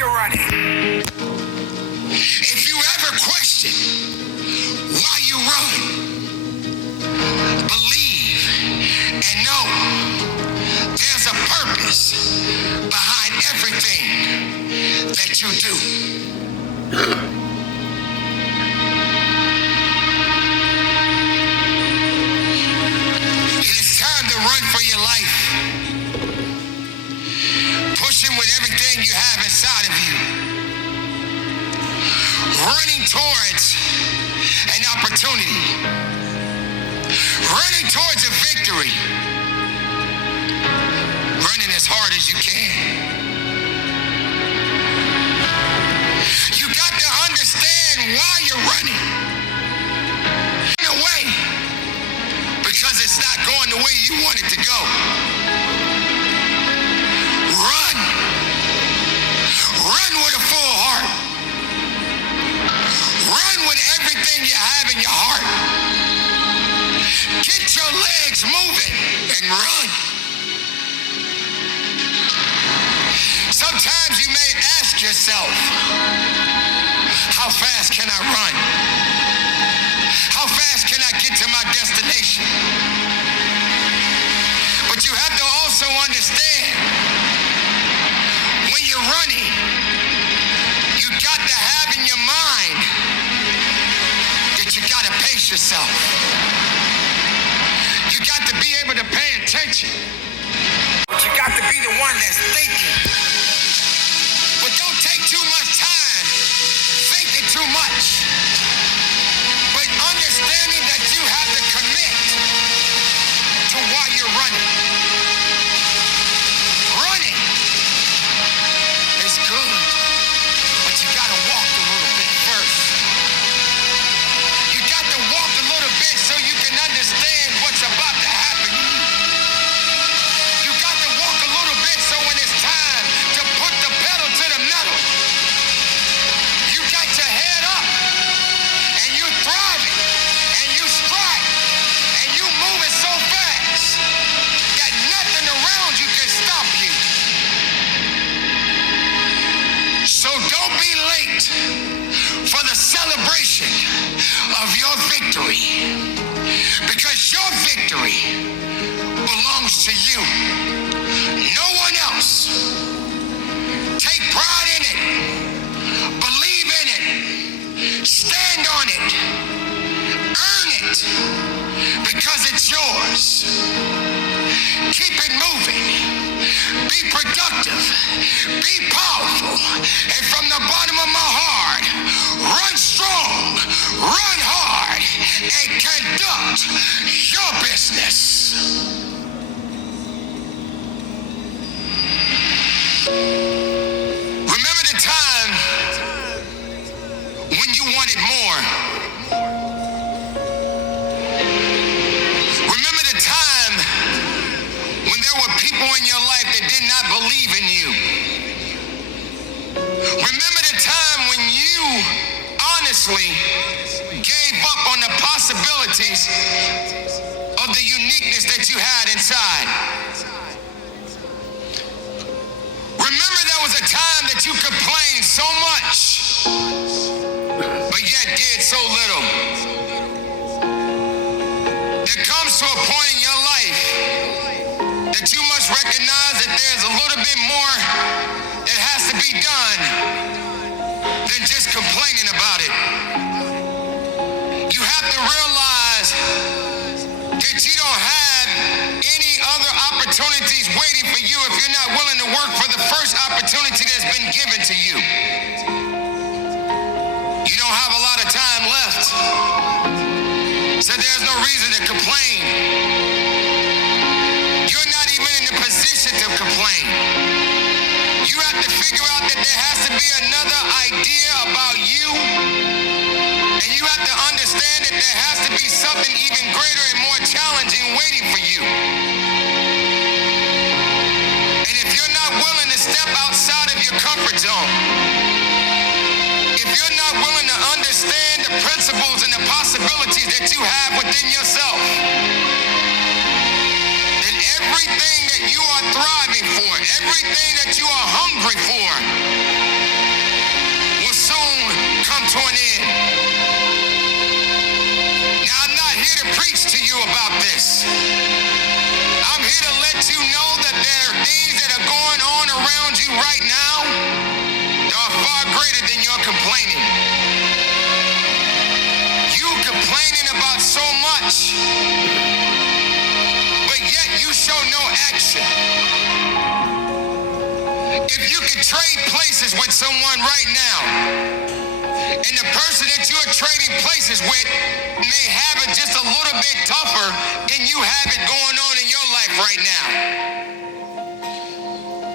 you're running. If you ever question why you run, believe and know there's a purpose behind everything that you do. It is time to run for your life. Pushing with everything you have inside of you. Running towards an opportunity. Running towards a victory. Running as hard as you can. You got to understand why you're running. Run away because it's not going the way you want it to go. Run. Run with a full heart. Run with everything you have in your heart. Get your legs moving and run. Sometimes you may ask yourself, how fast can I run? How fast can I get to my destination? But you have to also understand, when you're running, you got to have in your mind that you got to pace yourself. You got to be able to pay attention. But you got to be the one that's thinking. But don't take too much time thinking too much. But understanding that you have to commit to why you're running. Running is good, but you got to walk a little bit first. You got to walk a little bit so you can understand what's about to happen to you. You got to walk a little bit so when it's time to put the pedal to the metal, you got your head up and you thriving and you strike and you moving so fast that nothing around you can stop you. So don't be late for the celebration of your victory, because your victory belongs to you, no one else. Take pride in it, believe in it, stand on it, earn it, because it's yours. Keep it moving, be productive, be powerful, and from the bottom of my heart, run strong, run hard, and conduct your business. Remember the time when you wanted more. Remember the time when there were people in your life that did not believe in you. Remember the time when you honestly gave up on the possibilities of the uniqueness that you had inside. Remember there was a time that you complained so much, but yet did so little. There comes to a point in your life that you must recognize that there's a little bit more that has to be done than just complaining about it. You have to realize that you don't have any other opportunities waiting for you if you're not willing to work for the first opportunity that's been given to you. You don't have a lot of time left, so there's no reason to complain. You're not even in the position to complain. You have to figure out that there has to be another idea about you, and you have to understand that there has to be something even greater and more challenging waiting for you. And if you're not willing to step outside of your comfort zone, if you're not willing to understand the principles and the possibilities that you have within yourself, then everything that you are thriving for, everything that you are hungry for, to an end. Now, I'm not here to preach to you about this. I'm here to let you know that there are things that are going on around you right now that are far greater than your complaining. You complaining about so much, but yet you show no action. If you could trade places with someone right now, and the person that you're trading places with may have it just a little bit tougher than you have it going on in your life right now.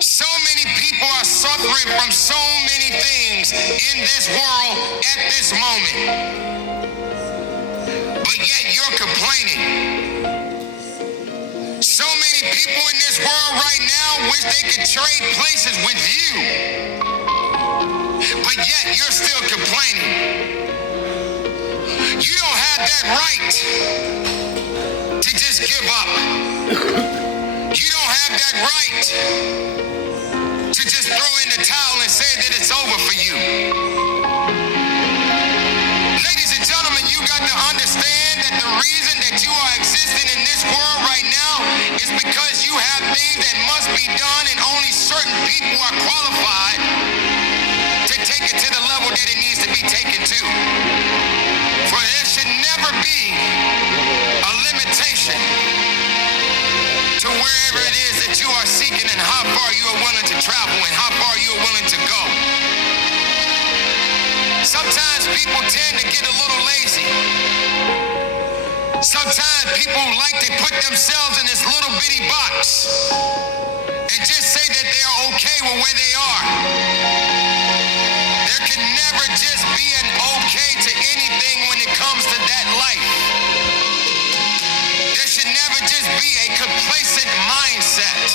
So many people are suffering from so many things in this world at this moment. But yet you're complaining. So many people in this world right now wish they could trade places with you. But yet you're still complaining. You don't have that right to just give up. You don't have that right to just throw in the towel and say that it's over for you. Ladies and gentlemen, you got to understand that the reason that you are existing in this world right now is because you have things that must be done, and only certain people are qualified to take it to the level that it needs to be taken to. For there should never be a limitation to wherever it is that you are seeking and how far you are willing to travel and how far you are willing to go. Sometimes people tend to get a little lazy. Sometimes people like to put themselves in this little bitty box and just say that they are okay with where they are. There can never just be an okay to anything when it comes to that life. There should never just be a complacent mindset.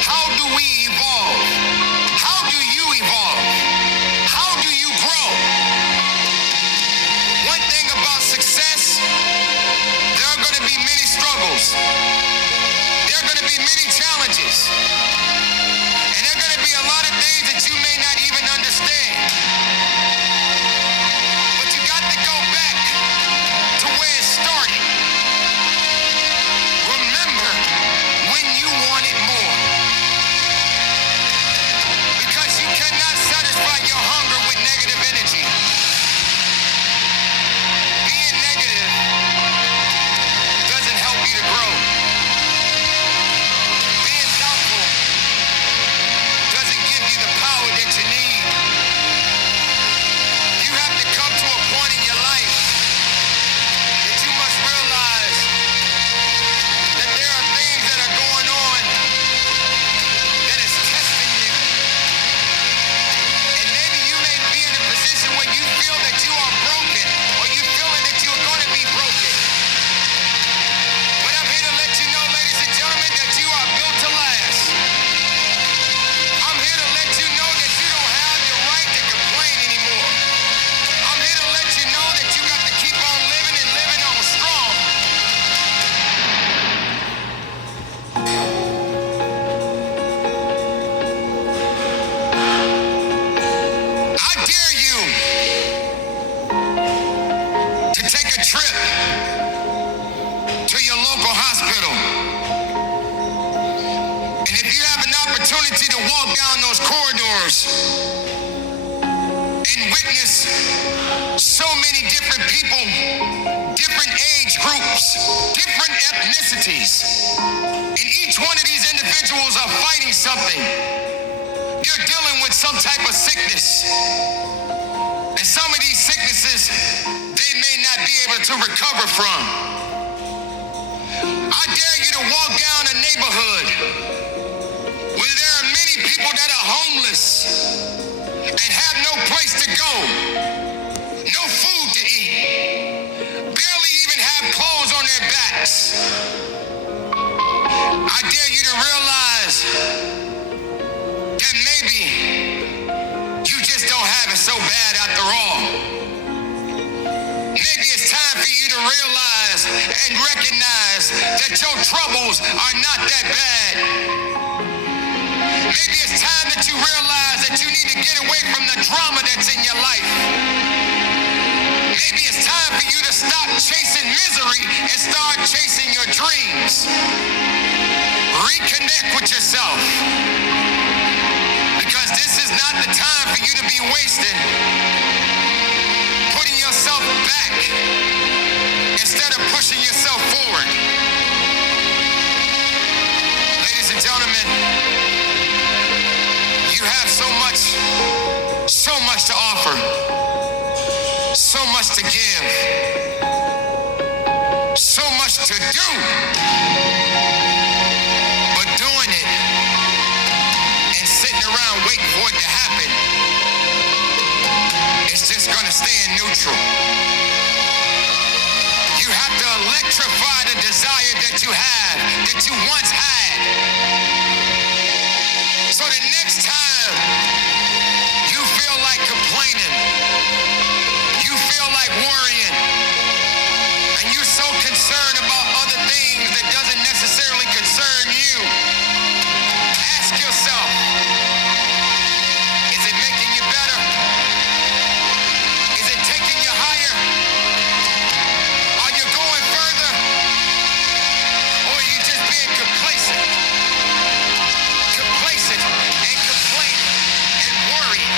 How do we evolve? How do you evolve? How do you grow? One thing about success, there are going to be many struggles. There are going to be many challenges. And there are going to be a lot of things that you may not even understand. But you got to go back to where it started. Remember when you wanted more. Because you cannot satisfy your hunger with negative energy. Being negative doesn't help you to grow. Being doubtful doesn't give you the power that you need. You have to come to a point in your life that you must realize that there are things that are going on that is testing you. And maybe you may be in a position where you feel that you are broken, or you feeling that you're going to be broken. But I'm here to let you know, ladies and gentlemen, that you are built to last. I'm here to let you know that you don't have the right to complain anymore. I'm here to let you know that you got to keep on living and living on strong. I dare you to take a trip to your local hospital. And if you have an opportunity to walk down those corridors and witness so many different people, different age groups, different ethnicities, and each one of these individuals are fighting something. They're dealing with some type of sickness. And some of these sicknesses, they may not be able to recover from. I dare you to walk down a neighborhood where there are many people that are homeless and have no place to go, no food to eat, barely even have clothes on their backs. I dare you to realize that maybe you just don't have it so bad after all. Maybe it's time for you to realize and recognize that your troubles are not that bad. Maybe it's time that you realize that you need to get get away from the drama that's in your life. Maybe it's time for you to stop chasing misery and start chasing your dreams. Reconnect with yourself. Because this is not the time for you to be wasted putting yourself back instead of pushing yourself forward. Ladies and gentlemen, you have so much to offer, so much to give, so much to do. But doing it and sitting around waiting for it to happen, it's just gonna stay in neutral. You have to electrify the desire that you have, that you once had. So the next time you feel like complaining, you feel like worrying, and you're so concerned about other things that doesn't necessarily concern you, ask yourself, is it making you better? Is it taking you higher? Are you going further? Or are you just being complacent? Complacent and complaining and worrying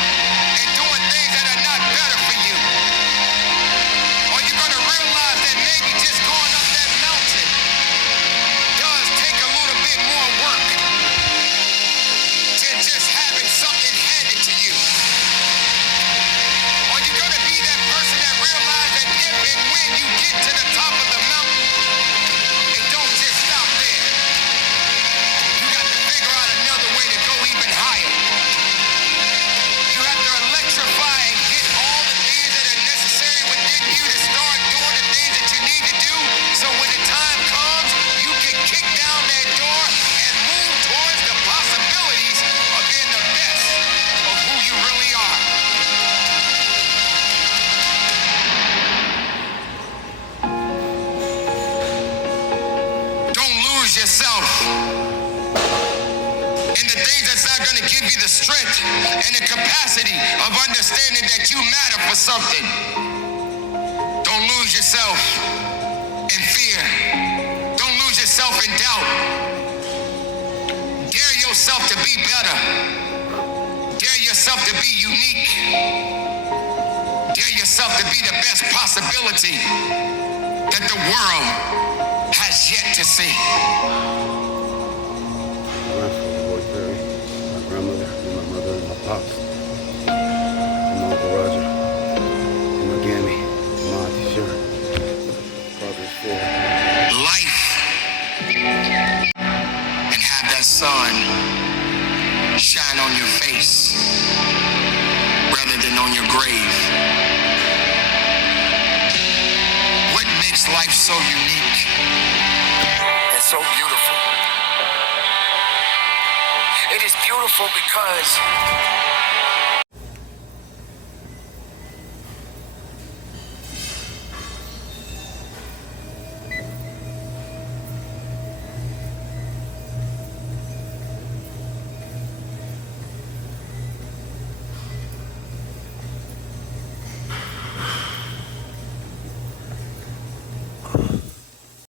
and doing things that are not better for you. Are you going to realize that maybe just going up that mountain does take a little bit more work than just having something handed to you? Are you going to be that person that realizes that if and when you get to the top of the mountain, it don't just stop there? You got to figure out another way to go even higher. You have to electrify and get all the things that are necessary within you to start doing the things that you need to do, so when the time comes, you can kick down that door and move towards the possibilities of being the best of who you really are. Don't lose yourself in the things that's not going to give you the strength and the capacity of understanding that you matter for something. Don't lose yourself in fear. Don't lose yourself in doubt. Dare yourself to be better. Dare yourself to be unique. Dare yourself to be the best possibility that the world has yet to see. My grandmother, and my mother, and my pops, and my Uncle Roger, and my Gammy, and my Auntie Sharon, Father's four. Life and have that sun shine on your face rather than on your grave. What makes life so unique and so beautiful? It is beautiful because